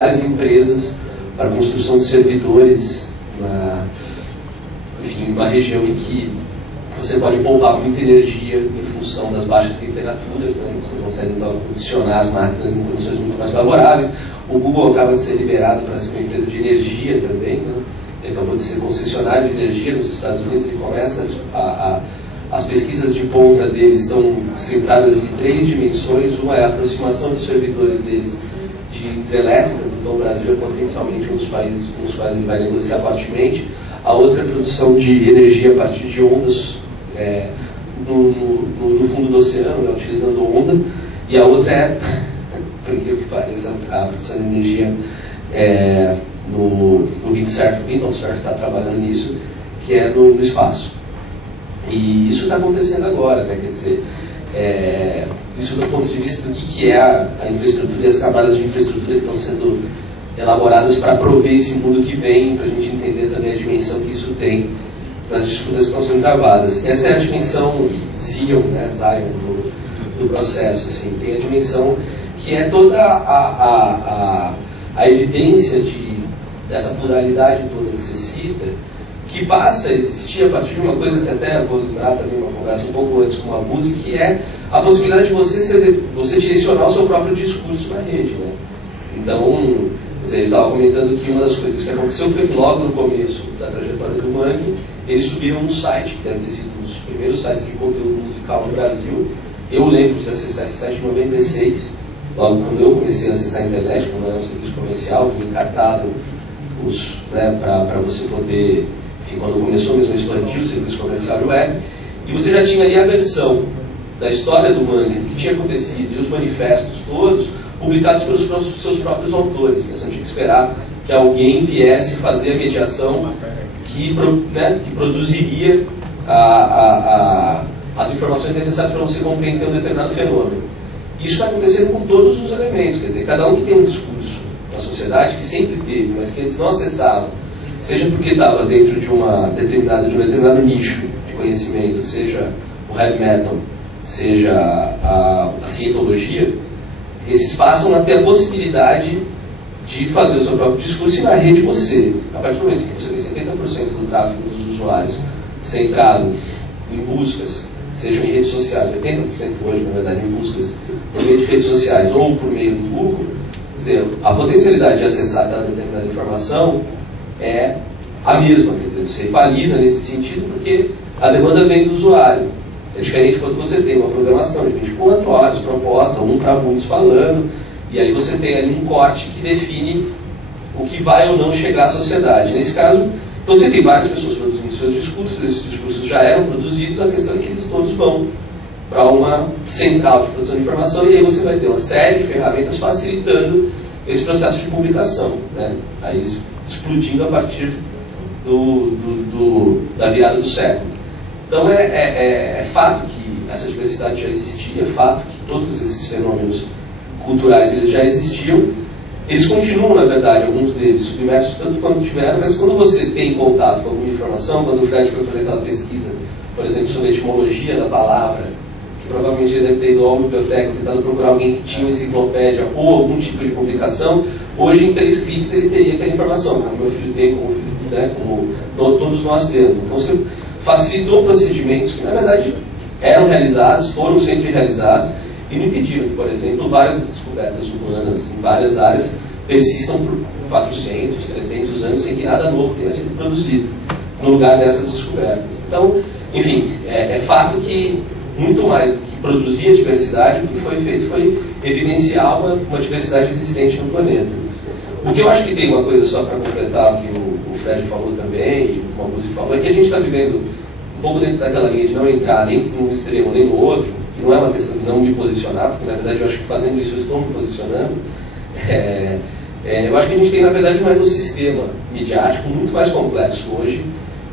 várias empresas para a construção de servidores, enfim, uma região em que você pode poupar muita energia em função das baixas temperaturas, né? Você consegue então condicionar as máquinas em condições muito mais favoráveis. O Google acaba de ser liberado para ser uma empresa de energia também, né? Ele acabou de ser concessionário de energia nos Estados Unidos e começa as pesquisas de ponta deles estão centradas em 3 dimensões. Uma é a aproximação dos servidores deles de hidrelétricas, então o Brasil é potencialmente um dos países com os quais ele vai negociar fortemente. A outra é a produção de energia a partir de ondas no fundo do oceano, né, utilizando onda. E a outra é, por incrível que pareça, a produção de energia no windsurf. O Windsurf está trabalhando nisso, que é no espaço. E isso está acontecendo agora, né? Quer dizer, isso do ponto de vista do que é a infraestrutura e as camadas de infraestrutura que estão sendo elaboradas para prover esse mundo que vem, para a gente entender também a dimensão que isso tem nas disputas que estão sendo travadas. Essa é a dimensão Zion, né? Zion do processo. Assim. Tem a dimensão que é toda a evidência dessa pluralidade toda que se cita, que passa a existir a partir de uma coisa que até vou lembrar também uma conversa um pouco antes com a Buse, que é a possibilidade de você direcionar o seu próprio discurso na rede, né? Então, ele estava comentando que uma das coisas que aconteceu foi que logo no começo da trajetória do Mangue, eles subiram um site, que deve ter sido um dos primeiros sites de conteúdo musical no Brasil. Eu lembro de acessar esse site em 96, logo quando eu comecei a acessar a internet, quando era um serviço comercial, encartado para você poder, quando começou mesmo a expandir o serviço comercial web, e você já tinha ali a versão da história do Mangue, do que tinha acontecido, e os manifestos todos, publicados pelos seus próprios autores. Né? Você não tinha que esperar que alguém viesse fazer a mediação que produziria as informações necessárias para você compreender um determinado fenômeno. Isso está acontecendo com todos os elementos, quer dizer, cada um que tem um discurso na sociedade, que sempre teve, mas que eles não acessavam, seja porque estava dentro de um determinado nicho de conhecimento, seja o heavy metal, seja a cientologia, esses passam a ter a possibilidade de fazer o seu próprio discurso e na rede você, a partir do momento que você tem 70% do tráfego dos usuários centrado em buscas, sejam em redes sociais, 80% hoje, na verdade, em buscas por meio de redes sociais ou por meio do Google, quer dizer, a potencialidade de acessar aquela determinada informação é a mesma, quer dizer, você equaliza nesse sentido porque a demanda vem do usuário. É diferente quando você tem uma programação de 24 horas proposta, para muitos falando, e aí você tem ali um corte que define o que vai ou não chegar à sociedade. Nesse caso, então você tem várias pessoas produzindo seus discursos, esses discursos já eram produzidos, a questão é que eles todos vão para uma central de produção de informação, e aí você vai ter uma série de ferramentas facilitando esse processo de publicação, né? Aí explodindo a partir da virada do século. Então é fato que essa diversidade já existia, é fato que todos esses fenômenos culturais eles já existiam, eles continuam, na verdade, alguns deles submersos tanto quanto tiveram, mas quando você tem contato com alguma informação, quando o Fred foi fazer aquela pesquisa, por exemplo, sobre a etimologia da palavra, que provavelmente ele deve ter ido à biblioteca tentando procurar alguém que tinha uma enciclopédia ou algum tipo de publicação, hoje em 3 cliques ele teria aquela informação, como meu filho tem, como o filho, né, como todos nós temos. Então você facilitou procedimentos que, na verdade, eram realizados, foram sempre realizados, e não impediram que, por exemplo, várias descobertas humanas em várias áreas persistam por 400, 300 anos sem que nada novo tenha sido produzido no lugar dessas descobertas. Então, enfim, é fato que muito mais do que produzir a diversidade, o que foi feito foi evidenciar uma diversidade existente no planeta. O que eu acho que tem uma coisa só para completar o que o Fred falou também, e o Maurício falou, é que a gente está vivendo um pouco dentro daquela linha de não entrar nem num extremo nem no outro, que não é uma questão de não me posicionar, porque na verdade eu acho que fazendo isso eu estou me posicionando. Eu acho que a gente tem na verdade um ecossistema midiático muito mais complexo hoje,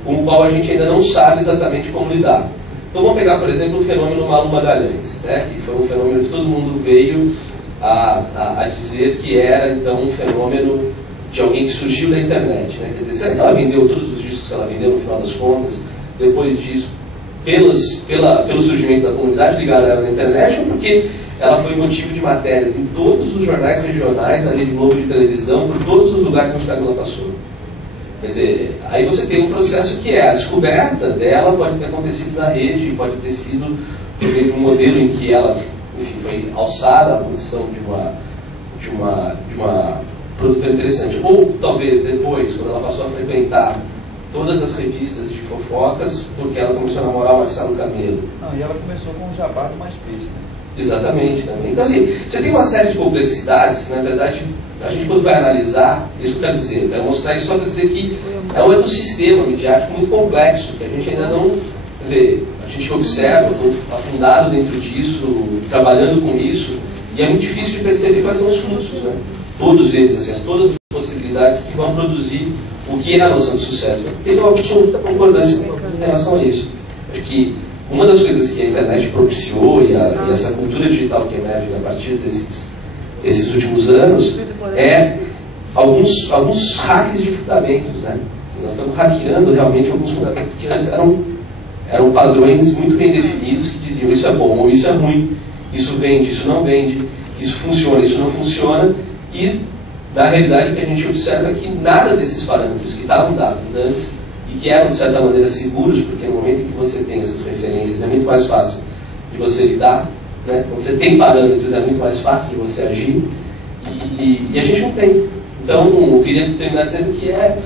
com o qual a gente ainda não sabe exatamente como lidar. Então vamos pegar, por exemplo, o fenômeno Malu Magalhães, né, que foi um fenômeno que todo mundo veio a dizer que era então um fenômeno de alguém que surgiu da internet. Né? Quer dizer, será que ela vendeu todos os discos que ela vendeu no final das contas, depois disso, pelo surgimento da comunidade ligada a ela na internet, ou porque ela foi motivo de matérias em todos os jornais regionais, na Rede Globo de televisão, por todos os lugares nos quais ela passou. Quer dizer, aí você tem um processo que é a descoberta dela, pode ter acontecido na rede, pode ter sido, por exemplo, um modelo em que ela, enfim, foi alçada à posição de uma produtora interessante. Ou talvez depois, quando ela passou a frequentar todas as revistas de fofocas, porque ela começou a namorar o Marcelo Camelo. Não, e ela começou com o Jabá do MySpace, né? Exatamente, também. Então, assim, você tem uma série de complexidades que, na verdade, a gente, quando vai analisar, isso quer dizer, eu quero mostrar isso só para dizer que é um ecossistema midiático muito complexo, que a gente ainda não, quer dizer, a gente observa, afundado dentro disso, trabalhando com isso, e é muito difícil de perceber quais são os fluxos, né? Todos eles, assim, todas as possibilidades que vão produzir o que é a noção de sucesso. Eu tenho uma absoluta concordância em relação a isso. Acho que uma das coisas que a internet propiciou e essa cultura digital que emerge a partir desses últimos anos é alguns hacks de fundamentos, né? Nós estamos hackeando realmente alguns fundamentos que antes eram padrões muito bem definidos que diziam isso é bom ou isso é ruim, isso vende, isso não vende, isso funciona, isso não funciona, e na realidade o que a gente observa é que nada desses parâmetros que estavam dados antes e que eram de certa maneira seguros, porque no momento em que você tem essas referências é muito mais fácil de você lidar, né? Quando você tem parâmetros é muito mais fácil de você agir, e a gente não tem. Então eu queria terminar dizendo que é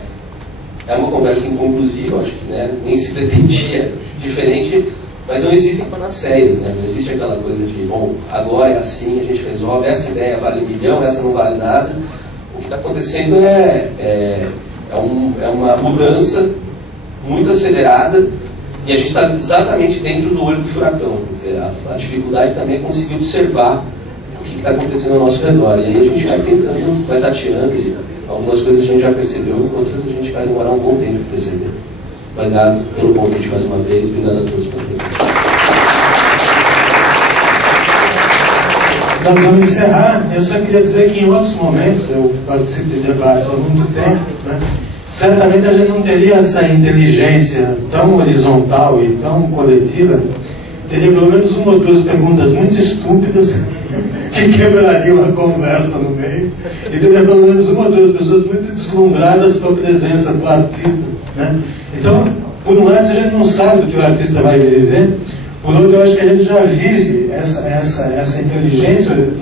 uma conversa inconclusiva, acho que, né, nem se pretendia diferente, mas não existem panaceias, né? Não existe aquela coisa de, bom, agora é assim, a gente resolve, essa ideia vale 1 milhão, essa não vale nada. O que está acontecendo é uma mudança muito acelerada e a gente está exatamente dentro do olho do furacão. Quer dizer, a dificuldade também é conseguir observar o que está acontecendo ao nosso redor. E aí a gente vai tentando, vai tateando, e algumas coisas a gente já percebeu, outras a gente vai demorar um bom tempo para perceber. Obrigado pelo convite mais uma vez, obrigado a todos por ter. Nós vamos encerrar. Eu só queria dizer que em outros momentos, eu participo de debates há muito tempo, né? Certamente a gente não teria essa inteligência tão horizontal e tão coletiva, teria pelo menos 1 ou 2 perguntas muito estúpidas que quebrariam a conversa no meio, e teria pelo menos 1 ou 2 pessoas muito deslumbradas com a presença do artista, né? Então, por um lado, a gente não sabe do que o artista vai viver, por outro, eu acho que a gente já vive essa inteligência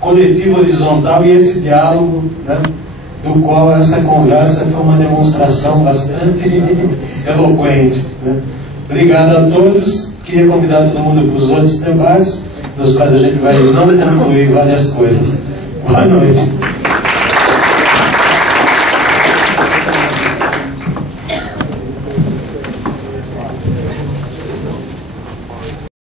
coletiva horizontal e esse diálogo, né, do qual essa conversa foi uma demonstração bastante eloquente, né? Obrigado a todos. Queria convidar todo mundo para os outros debates, nos quais a gente vai não concluir várias coisas. Boa noite.